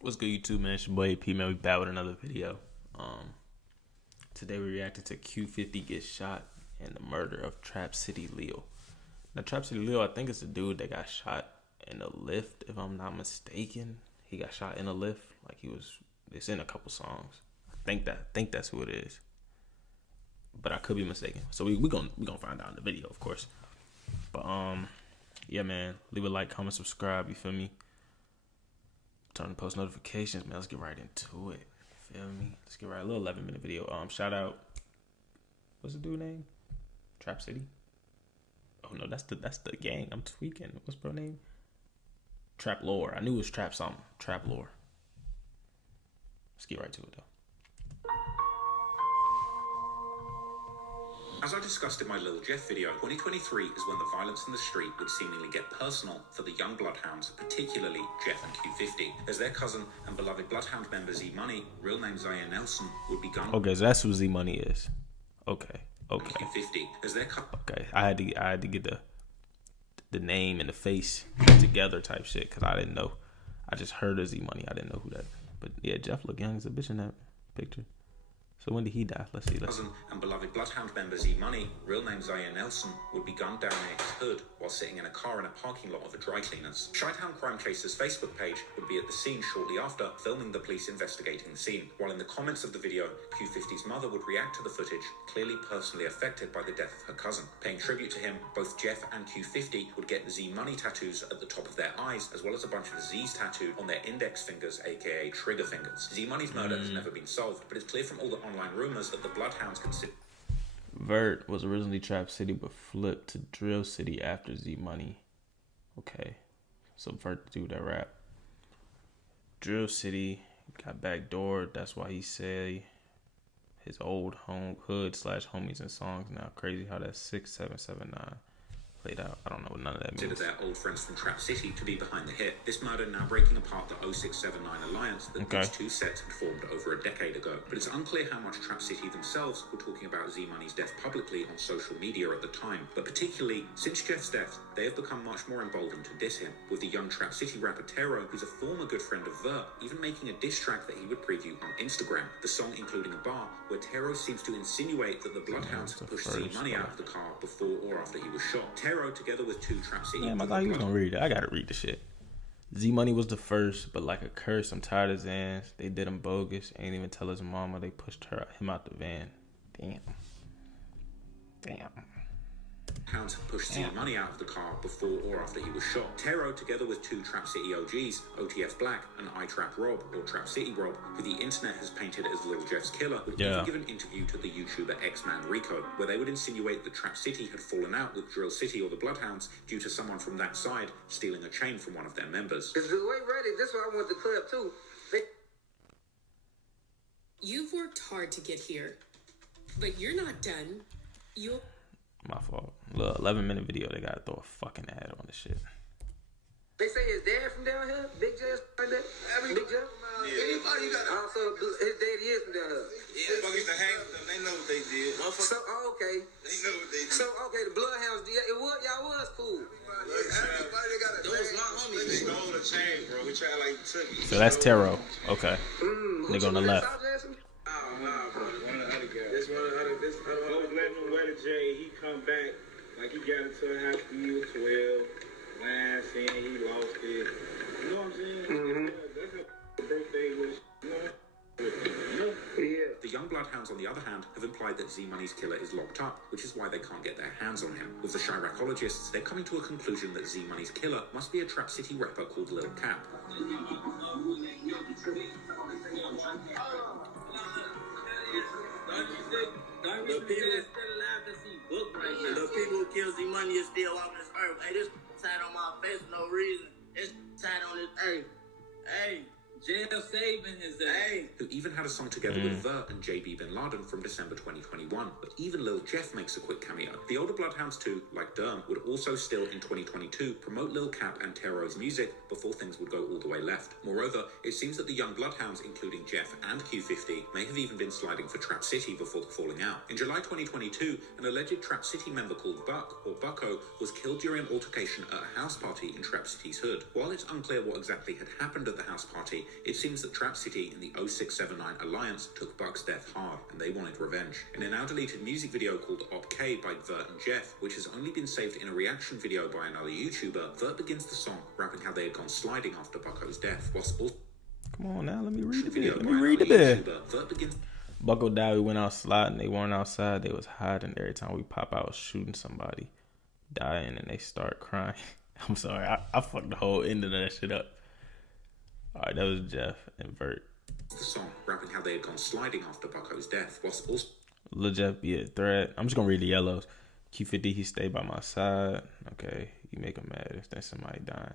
What's good, YouTube, man? It's your boy AP, man. We back with another video. Today we reacted to Q50 get shot and the murder of TrapCity Leal. Now, TrapCity Leal, I think it's the dude that got shot in a lift, if I'm not mistaken. He got shot in a lift, like it's in a couple songs. I think that's who it is, but I could be mistaken. So we gonna find out in the video, of course. But yeah, man. Leave a like, comment, subscribe. You feel me? Turn on post notifications, man. Let's get right into it. Feel me? Let's get right. A little 11-minute video. Shout out. What's the dude name? TrapCity. Oh no, that's the gang. I'm tweaking. What's bro name? Trap Lore. I knew it was Trap something. Trap Lore. Let's get right to it though. As I discussed in my Lil Jeff video, 2023 is when the violence in the street would seemingly get personal for the young Bloodhounds, particularly Jeff and Q50, as their cousin and beloved Bloodhound member Z Money, real name Zion Nelson, would be gunned. Okay, so that's who Z Money is. Okay. Q50 as their okay, I had to get the name and the face together type shit because I didn't know. I just heard of Z Money. I didn't know who that. But yeah, Jeff look young as a bitch in that picture. So when did he die? Let's see. Cousin and beloved Bloodhound member Z Money, real name Zion Nelson, would be gunned down near his hood while sitting in a car in a parking lot of a dry cleaners. Chi-Town Crime Chasers Facebook page would be at the scene shortly after, filming the police investigating the scene. While in the comments of the video, Q50's mother would react to the footage, clearly personally affected by the death of her cousin. Paying tribute to him, both Jeff and Q50 would get Z Money tattoos at the top of their eyes, as well as a bunch of Z's tattooed on their index fingers, aka trigger fingers. Z Money's murder has never been solved, but it's clear from all the online rumors that the Bloodhounds consider Vert was originally TrapCity but flipped to Drill City after Z Money. Okay, so Vert do that rap. Drill City got backdoored. That's why he said his old hood / homies and songs now. Crazy how that 6779 played out. I don't know what none of that means. Their old friends from TrapCity to be behind the hit. This murder now breaking apart the 0679 alliance that these two sets had formed over a decade ago. But it's unclear how much TrapCity themselves were talking about Z Money's death publicly on social media at the time. But particularly since Jeff's death, they have become much more emboldened to diss him, with the young TrapCity rapper Tero, who's a former good friend of Vert, even making a diss track that he would preview on Instagram. The song including a bar where Tero seems to insinuate that the Bloodhounds had pushed Z Money out of the car before or after he was shot. Tero, together with two TrapCity... Damn, I thought he was gonna read it. I gotta read the shit. Z Money was the first, but like a curse, I'm tired of his ass. They did him bogus. Ain't even tell his mama. They pushed him out the van. Damn. Hounds had pushed Z Money out of the car before or after he was shot. Tero, together with two TrapCity OGs, OTF Black and iTrap Rob, or TrapCity Rob, who the internet has painted as Lil Jeff's killer, would even give an interview to the YouTuber X-Man Rico, where they would insinuate that TrapCity had fallen out with Drill City or the Bloodhounds due to someone from that side stealing a chain from one of their members. It's the way ready. This is why I want the clip too. You've worked hard to get here, but you're not done. You'll... My fault. Little 11-minute video. They gotta throw a fucking ad on this shit. They say his dad from down here, Big Jeff, like that. Big Jeff. Yeah, anybody got also his daddy is from down here. Yeah, fuck used to hang with them. They know what they did. So okay. They know what they did. So okay, the Bloodhounds did. Y'all was cool. Everybody got a those my homies. They stole the chain, bro. We tried like took it. So that's Tero. Okay. Nigga on the left. Nah, bro. One of the other guys. This one of the other. I was letting him wear the J. He come back like he got into a house when he was 12. Last scene, he lost it. You know what I'm saying? That's a birthday was. Yeah. The young Bloodhounds, on the other hand, have implied that Z Money's killer is locked up, which is why they can't get their hands on him. With the Chiracologists, they're coming to a conclusion that Z Money's killer must be a TrapCity rapper called Lil Cap. The people who kill Z Money is still walking this earth. Hey, this tied on my face for no reason. It's tied on this earth. Hey, jail saving his ass. Who even had a song together with Vert and JB Bin Laden from December 2021. But even Lil Jeff makes a quick cameo. The older Bloodhounds too, like Derm, would also still in 2022 promote Lil Cap and Tero's music before things would go all the way left. Moreover, it seems that the young Bloodhounds, including Jeff and Q50, may have even been sliding for TrapCity before the falling out. In July 2022, an alleged TrapCity member called Buck, or Bucko, was killed during an altercation at a house party in TrapCity's hood. While it's unclear what exactly had happened at the house party, it seems that TrapCity and the 0679 Alliance took Buck's death hard, and they wanted revenge. In a now-deleted music video called Op K by Vert and Jeff, which has only been saved in a reaction video by another YouTuber, Vert begins the song rapping how they had gone sliding after Bucko's death, whilst also... Come on now, let me read the bit. Let me read the bit. Bucko died, we went out sliding, they weren't outside, they was hiding. Every time we pop out shooting somebody, dying, and they start crying. I'm sorry, I fucked the whole end of that shit up. Alright, that was Jeff and Vert. The song rapping how they had gone sliding after Bucko's death, whilst also... Lil Jeff be a threat. I'm just gonna read the yellows. Q50, he stayed by my side. Okay, you make him mad if there's somebody dying.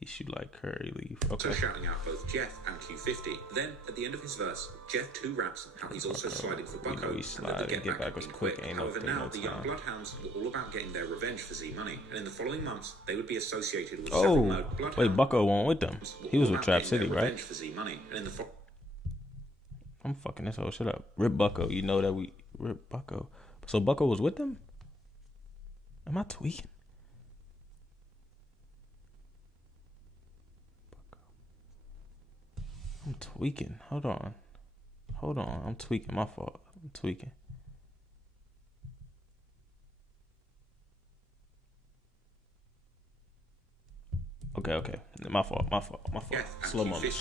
He shoot like Curry leave. Okay. So shouting out both Jeff and Q50. Then, at the end of his verse, Jeff too raps how he's also sliding for Bucko, and that the get back was quick. However, now the young Bloodhounds were all about getting their revenge for Z Money, and in the following months, they would be associated with several Bloodhounds. Wait, Bucko went with them. He was with TrapCity, right? For Z Money, and in the I'm fucking this whole shit up. Rip Bucko, you know that we rip Bucko. So Bucko was with them? Am I tweaking? I'm tweaking. Hold on. I'm tweaking. My fault. I'm tweaking. Okay. My fault. Slow moment.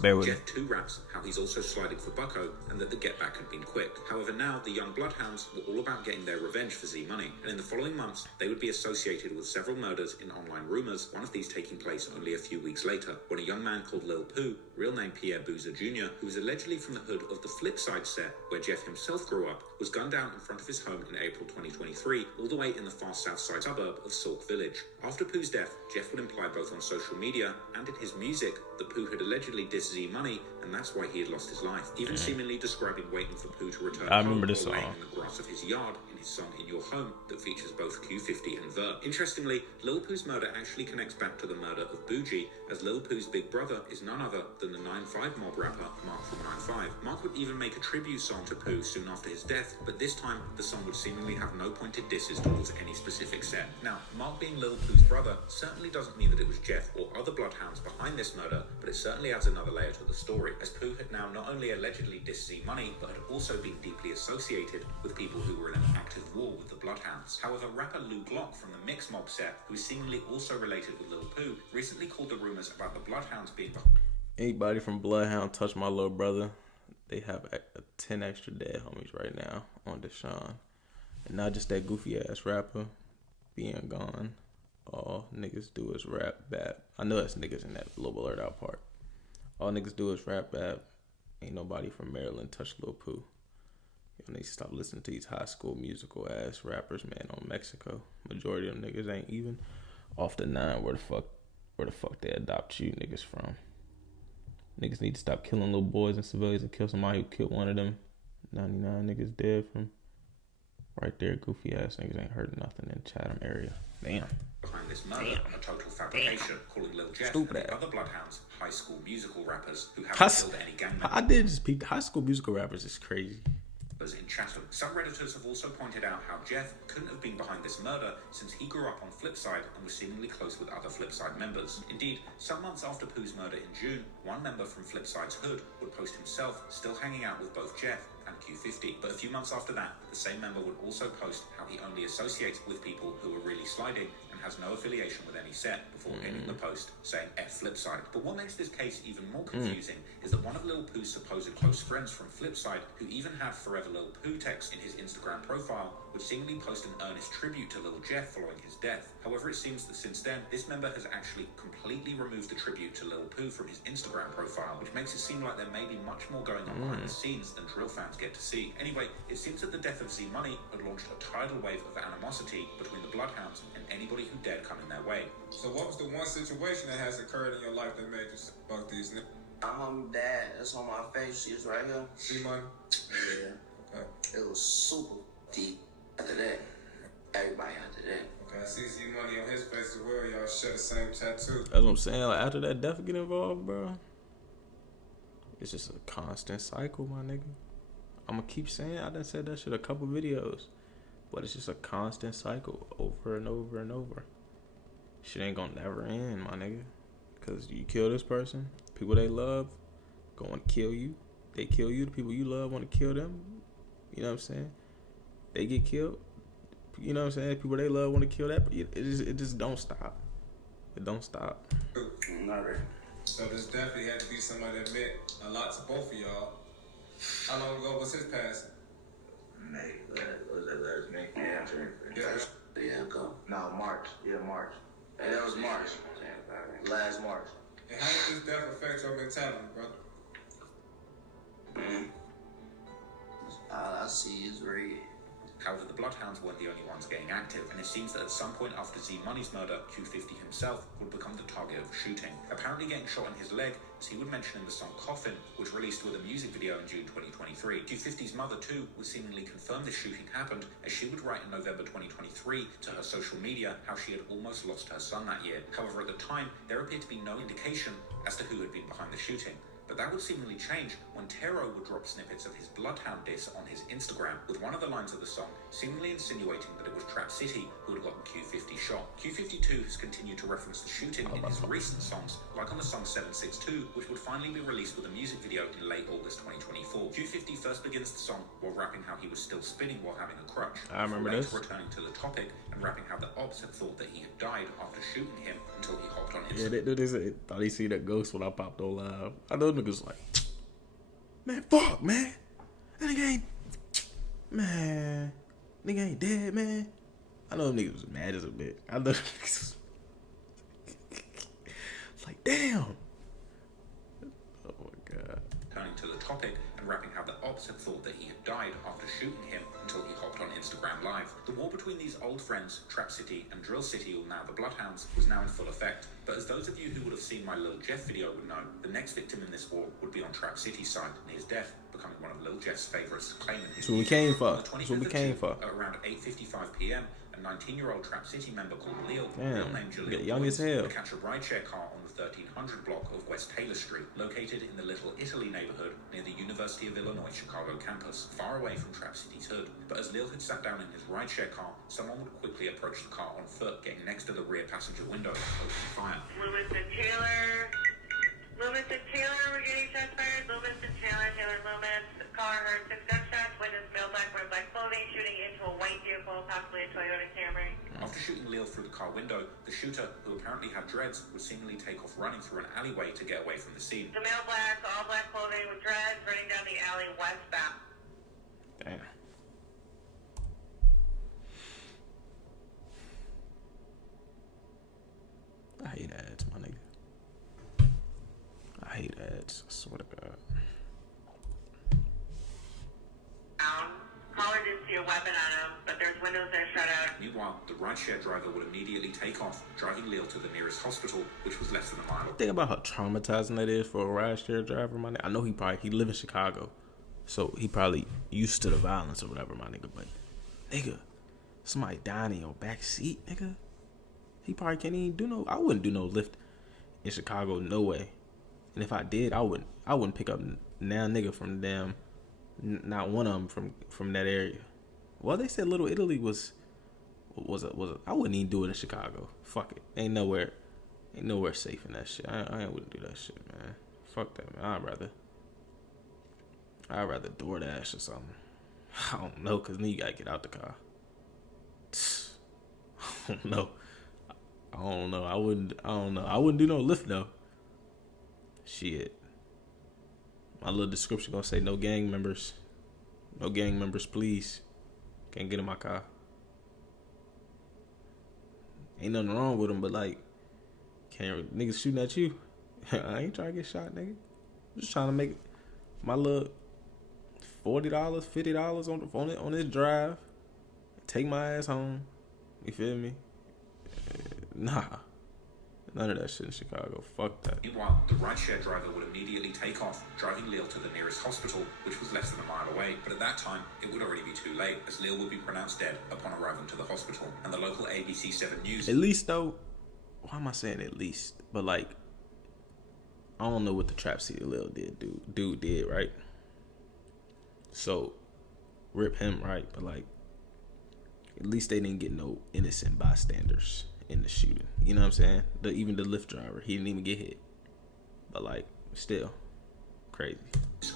Bear with me. Jeff too raps how he's also sliding for Bucko, and that the get back had been quick. However, now the young Bloodhounds were all about getting their revenge for Z Money, and in the following months, they would be associated with several murders in online rumors, one of these taking place only a few weeks later, when a young man called Lil Pooh, real name Pierre Boozer Jr., who was allegedly from the hood of the Flipside set, where Jeff himself grew up, was gunned down in front of his home in April 2023, all the way in the far south side suburb of Sauk Village. After Pooh's death, Jeff would imply both on social media and in his music that Pooh had allegedly dissed Z Money, and that's why he had lost his life. Even seemingly describing waiting for Pooh to return home, this or laying song in the grass of his yard in his song In Your Home that features both Q50 and Vert. Interestingly, Lil Pooh's murder actually connects back to the murder of Bougie, as Lil Pooh's big brother is none other than the 9-5 mob rapper Mark from 9-5. Mark would even make a tribute song to Pooh soon after his death, but this time the song would seemingly have no pointed disses towards any specific set. Now, Mark being Lil Pooh's brother certainly doesn't mean that it was Jeff or other Bloodhounds behind this murder, but it certainly adds another layer to the story, as Pooh had now not only allegedly dissed Z Money, but had also been deeply associated with people who were in an active war with the Bloodhounds. However, rapper Lou Glock from the Mix Mob set, who is seemingly also related with Lil Pooh, recently called the rumors about the Bloodhounds being... Anybody from Bloodhound touch my little brother, they have 10 extra dead homies right now on Deshaun. And not just that goofy ass rapper being gone. All niggas do is rap bap. I know that's niggas in that little blurred out part. All niggas do is rap bap. Ain't nobody from Maryland touch Lil Pooh. Y'all need to stop listening to these high school musical ass rappers, man, on Mexico. Majority of them niggas ain't even off the 9. Where the fuck they adopt you niggas from? Niggas need to stop killing little boys and civilians and kill somebody who killed one of them. 99 niggas dead from right there. Goofy ass niggas ain't heard nothing in Chatham area. Damn. Behind this murder, a total fabrication, calling Lil Jeff and the other Bloodhounds high school musical rappers who haven't killed any gang members. I did just peep. High school musical rappers is crazy. In Chatham. Some Redditors have also pointed out how Jeff couldn't have been behind this murder since he grew up on Flipside and was seemingly close with other Flipside members. Indeed, some months after Pooh's murder in June, one member from Flipside's hood would post himself still hanging out with both Jeff and Q50. But a few months after that, the same member would also post how he only associates with people who are really sliding and has no affiliation with any set before ending the post saying F Flipside. But what makes this case even more confusing is that one of Lil Pooh's supposed close friends from Flipside, who even had Forever Lil Pooh text in his Instagram profile, would seemingly post an earnest tribute to Lil Jeff following his death. However, it seems that since then, this member has actually completely removed the tribute to Lil Pooh from his Instagram profile, which makes it seem like there may be much more going on behind the scenes than drill fans get to see. Anyway, it seems that the death of Z Money had launched a tidal wave of animosity between the Bloodhounds and anybody who dared come in their way. So what was the one situation that has occurred in your life that made you say, fuck these niggas? Dad, that's on my face. She's right here. See money? Yeah. Okay. It was super deep after that. Everybody after that. Okay, I see money on his face as well. Y'all share the same tattoo. That's what I'm saying. Like, after that death get involved, bro, it's just a constant cycle, my nigga. I'm gonna keep saying, I done said that shit a couple videos, but it's just a constant cycle over and over and over. Shit ain't gonna never end, my nigga. Because you kill this person, people they love going to kill you. They kill you. The people you love want to kill them. You know what I'm saying? They get killed. You know what I'm saying? People they love want to kill that. But it just don't stop. It don't stop. Not really. So this definitely had to be somebody that meant a lot to both of y'all. How long ago was his passing? May. Was that last May? Yeah. Yeah. No, March. Yeah, March. And that was March. Last March. And how did this death affect your mentality, brother? All I see is red. However, the Bloodhounds weren't the only ones getting active, and it seems that at some point after Z Money's murder, Q50 himself would become the target of shooting, apparently getting shot in his leg, as he would mention in the song Coffin, which released with a music video in June 2023. Q50's mother, too, would seemingly confirm this shooting happened, as she would write in November 2023 to her social media how she had almost lost her son that year. However, at the time, there appeared to be no indication as to who had been behind the shooting. But that would seemingly change when Tero would drop snippets of his Bloodhound diss on his Instagram, with one of the lines of the song seemingly insinuating that it was TrapCity who had gotten Q50 shot. Q52 has continued to reference the shooting in his recent songs, like on the song 762, which would finally be released with a music video in late August 2024. Q50 first begins the song while rapping how he was still spinning while having a crutch. I remember this. Returning to the topic and rapping how the ops had thought that he had died after shooting him until he hopped on Instagram. Yeah, they thought he see that ghost when I popped on live. I know niggas like, man, fuck, man. That nigga ain't, man. Nigga ain't dead, man. I know them niggas was mad as a bit. I know them niggas was like, damn. Oh my God. Turning to the topic and rapping how the ops had thought that he had died after shooting him until he hopped on Instagram Live. The war between these old friends, TrapCity and Drill City, or now the Bloodhounds, was now in full effect. But as those of you who would have seen my Lil Jeff video would know, the next victim in this war would be on TrapCity's side, and his death becoming one of Lil Jeff's favourites to claim in his That's what we came for. That's what we came for. At around 8:55 p.m, a 19-year-old TrapCity member called Leal, real name Leal, young as hell, to catch a rideshare car on the 1300 block of West Taylor Street, located in the Little Italy neighborhood near the University of Illinois Chicago campus, far away from TrapCity's hood. But as Leal had sat down in his rideshare car, someone would quickly approach the car on foot, getting next to the rear passenger window and opening fire. Loomis and Taylor, we're getting shots fired. Loomis and Taylor Loomis. Car heard 6 gunshots, windows male black, wearing black clothing, shooting into a white vehicle, possibly a Toyota Camry. After shooting Leal through the car window, the shooter, who apparently had dreads, would seemingly take off running through an alleyway to get away from the scene. The male black, all black clothing with dreads, running down the alley westbound. Damn. I hate ads, my nigga. I hate ads. I swear to God. Caller didn't see a weapon on him, but there's windows that shut out. Meanwhile, the rideshare driver would immediately take off, driving Leal to the nearest hospital, which was less than a mile. Think about how traumatizing that is for a rideshare driver, my nigga. I know he live in Chicago, so he probably used to the violence or whatever, my nigga. But nigga, somebody dying in your back seat, nigga. He probably can't even do no. I wouldn't do no lift in Chicago, no way. And if I did, I wouldn't pick up now nigga from damn. Not one of them from that area. Well, they said Little Italy was I wouldn't even do it in Chicago. Fuck it. Ain't nowhere safe in that shit. I wouldn't do that shit, man. Fuck that, man. I'd rather DoorDash or something. I don't know, cause then you gotta get out the car. I don't know. I don't know. I wouldn't do no lift though. Shit. My little description gonna say no gang members. No gang members, please. Can't get in my car. Ain't nothing wrong with them, but like, can't niggas shooting at you. I ain't trying to get shot, nigga. I'm just trying to make my little $40, $50 on this drive. Take my ass home. You feel me? Nah. None of that shit in Chicago. Fuck that. Meanwhile, the rideshare driver would immediately take off, driving Leal to the nearest hospital, which was less than a mile away. But at that time, it would already be too late, as Leal would be pronounced dead upon arriving to the hospital. And the local ABC 7 News... At least, though... Why am I saying at least? But, like... I don't know what the TrapCity Leal dude did, right? So, rip him, right? But, like... At least they didn't get no innocent bystanders in the shooting. You know what I'm saying? Even the Lyft driver, he didn't even get hit. But like, still, crazy.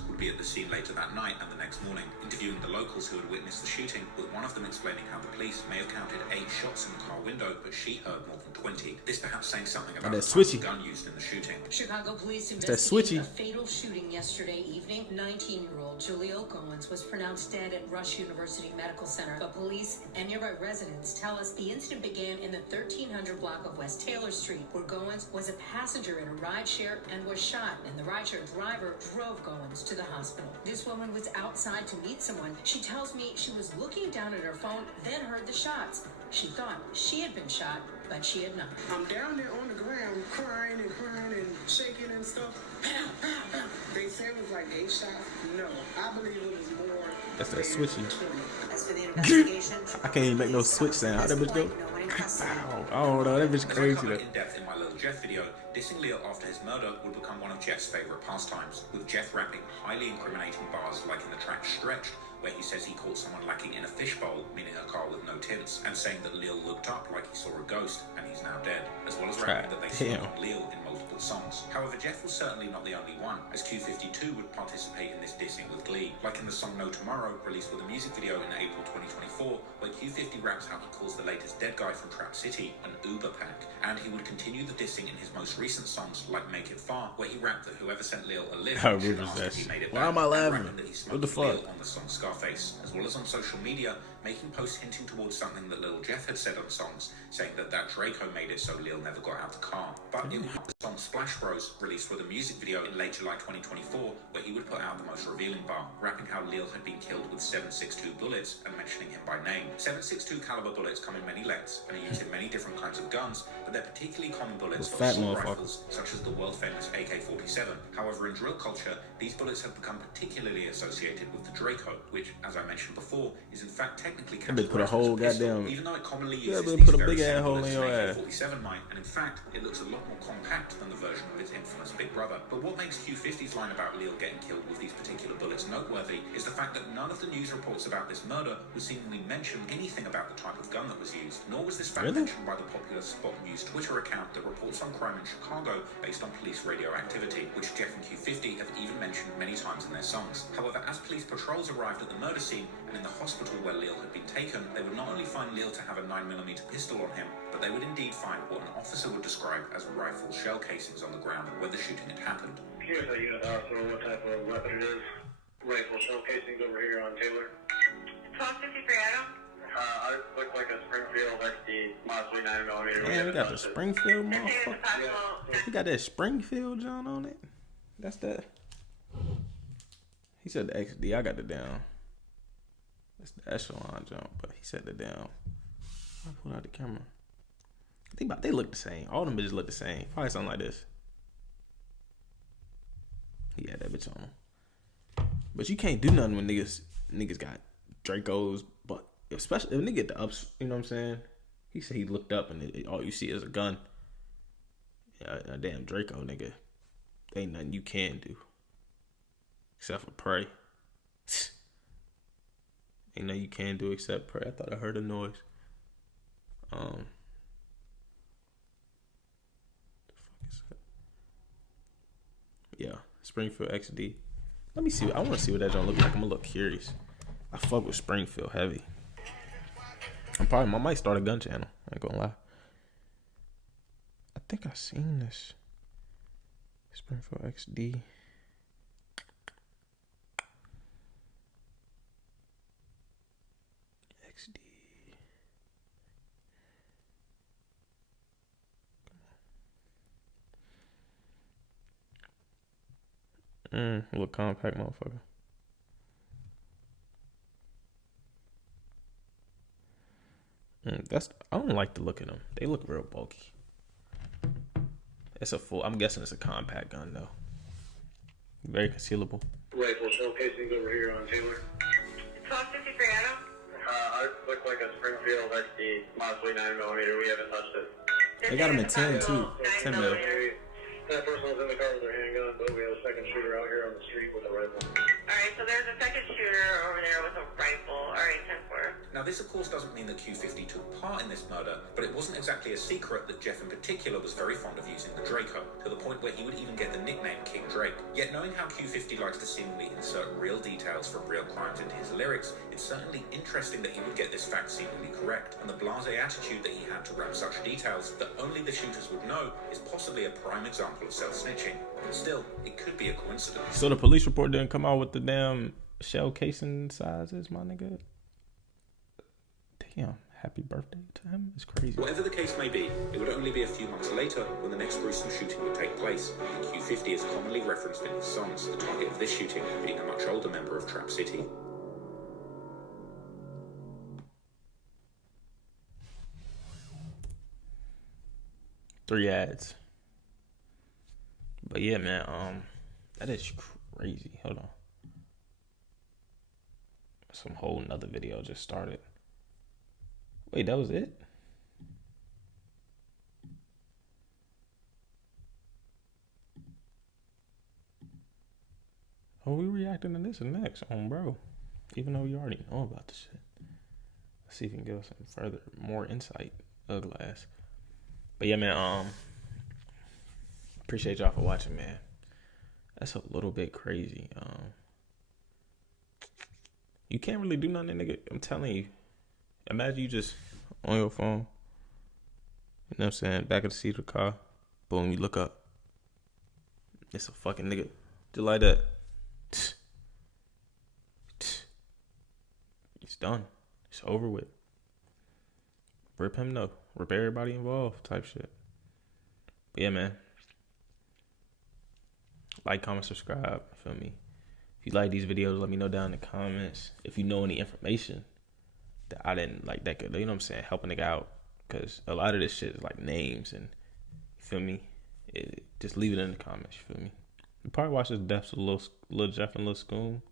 Would be at the scene later that night and the next morning, interviewing the locals who had witnessed the shooting, with one of them explaining how the police may have counted 8 shots in the car window, but she heard more than 20. This perhaps saying something about the type of gun used in the shooting. Chicago police investigated a fatal shooting yesterday evening. 19-year-old Leal was pronounced dead at Rush University Medical Center. But police and nearby residents tell us the incident began in the 1300 block of West Taylor Street, where Goins was a passenger in a rideshare and was shot, and the rideshare driver drove Goins to the hospital. This woman was outside to meet someone. She tells me she was looking down at her phone, then heard the shots. She thought she had been shot, but she had not. I'm down there on the ground crying and shaking and stuff. They said it was like 8 shots. No, I believe it was more. That's that switching. As for the investigation, I can't even make no switch sound. How that bitch go? I don't know. That bitch crazy though. In depth in my little Jeff video, dissing Leal after his murder would become one of Jeff's favorite pastimes, with Jeff rapping highly incriminating bars like in the track Stretched, where he says he caught someone lacking in a fishbowl, meaning a car with no tints, and saying that Leal looked up like he saw a ghost and he's now dead, as well as rapping that they saw on Leal in multiple songs. However, Jeff was certainly not the only one, as Q52 would participate in this dissing with glee, like in the song No Tomorrow, released with a music video in April 2024, where Q50 raps how he calls the latest dead guy from TrapCity an Uber pack, and he would continue the dissing in his most recent songs, like Make It Far, where he rapped that whoever sent Leal a lift should ask if he made it back. Why am I laughing? What the fuck? On the song Scarface, as well as on social media, making posts hinting towards something that Lil Jeff had said on songs, saying that Draco made it so Leal never got out the car. But it was the song Splash Bros, released with a music video in late July 2024, where he would put out the most revealing bar, rapping how Leal had been killed with 7.62 bullets and mentioning him by name. 7.62 caliber bullets come in many lengths and are used in many different kinds of guns, but they're particularly common bullets for assault rifles, such as the world-famous AK-47. However, in drill culture, these bullets have become particularly associated with the Draco, which, as I mentioned before, is in fact technically put a whole goddamn. Even though it commonly uses put a big ass hole in your ass. AK-47 might, and in fact, it looks a lot more compact than the version of its infamous big brother. But what makes Q50's line about Leal getting killed with these particular bullets noteworthy is the fact that none of the news reports about this murder would seemingly mention anything about the type of gun that was used, nor was this fact mentioned by the popular Spot News Twitter account that reports on crime in Chicago based on police radio activity, which Jeff and Q50 have even mentioned many times in their songs. However, as police patrols arrived at the murder scene and in the hospital where Leal had been taken, they would not only find Leal to have a 9mm pistol on him, but they would indeed find what an officer would describe as rifle shell casings on the ground where the shooting had happened. Here's a unit hospital, what type of weapon it is. Rifle shell casings over here on Taylor. 1253 Adam. I look like a Springfield XD, possibly 9mm. Man, we got the Springfield motherfucker. We got that Springfield John on it. That's that. He said the XD. I got the down. That's the echelon jump, but he said the down. I pulled out the camera. Think about, they look the same. All them bitches look the same. Probably something like this. He had that bitch on him. But you can't do nothing when niggas got Dracos, but especially if nigga get the ups, you know what I'm saying? He said he looked up and all you see is a gun. Yeah, a damn Draco, nigga. Ain't nothing you can do. Except for pray. Ain't nothing you can do except pray. I thought I heard a noise. The fuck is that? Yeah, Springfield XD. Let me see. I want to see what that joint look like. I'm gonna look curious. I fuck with Springfield heavy. I might start a gun channel. I ain't gonna lie. I think I seen this. Springfield XD. XD. Little compact motherfucker. I don't like the look of them. They look real bulky. I'm guessing it's a compact gun though. Very concealable. Rifle shell casings over here on Taylor. 1253 Adam. I look like a Springfield XD, possibly 9mm. We haven't touched it. They got them in 10 too. 10 mil. That person was in the car with their handgun, but we have a second shooter out here on the street with a rifle. Alright, so there's a second shooter over there with a rifle. Alright, 10-4. Now, this of course doesn't mean that Q50 took part in this murder, but it wasn't exactly a secret that Jeff in particular was very fond of using the Draco, to the point where he would even get the nickname King Drake. Yet knowing how Q50 likes to seemingly insert real details from real crimes into his lyrics, it's certainly interesting that he would get this fact seemingly correct, and the blasé attitude that he had to wrap such details that only the shooters would know is possibly a prime example of self-snitching. But still, it could be a coincidence. So the police report didn't come out with the damn shell casing sizes, my nigga. Damn, happy birthday to him. It's crazy. Whatever the case may be, it would only be a few months later when the next gruesome shooting would take place. And Q50 is commonly referenced in his songs, the target of this shooting being a much older member of Trap City. Three ads. But yeah, man, that is crazy. Hold on. Some whole nother video just started. Wait, that was it? Oh, we reacting to this and next on bro. Even though you already know about the shit. Let's see if we can give us some further, more insight. Ugly ass. But yeah, man, appreciate y'all for watching, man. That's a little bit crazy. You can't really do nothing, nigga. I'm telling you. Imagine you just on your phone. You know what I'm saying? Back of the seat of the car. Boom, you look up. It's a fucking nigga. Just like that. It's done. It's over with. Rip him no. Rip everybody involved type shit. But yeah, man. Like, comment, subscribe. Feel me? If you like these videos, let me know down in the comments. If you know any information that I didn't like that could, you know what I'm saying, help a nigga out. Because a lot of this shit is like names and, you feel me? Just leave it in the comments, you feel me? You probably watch this Death's Lil Jeff and Lil Scoom.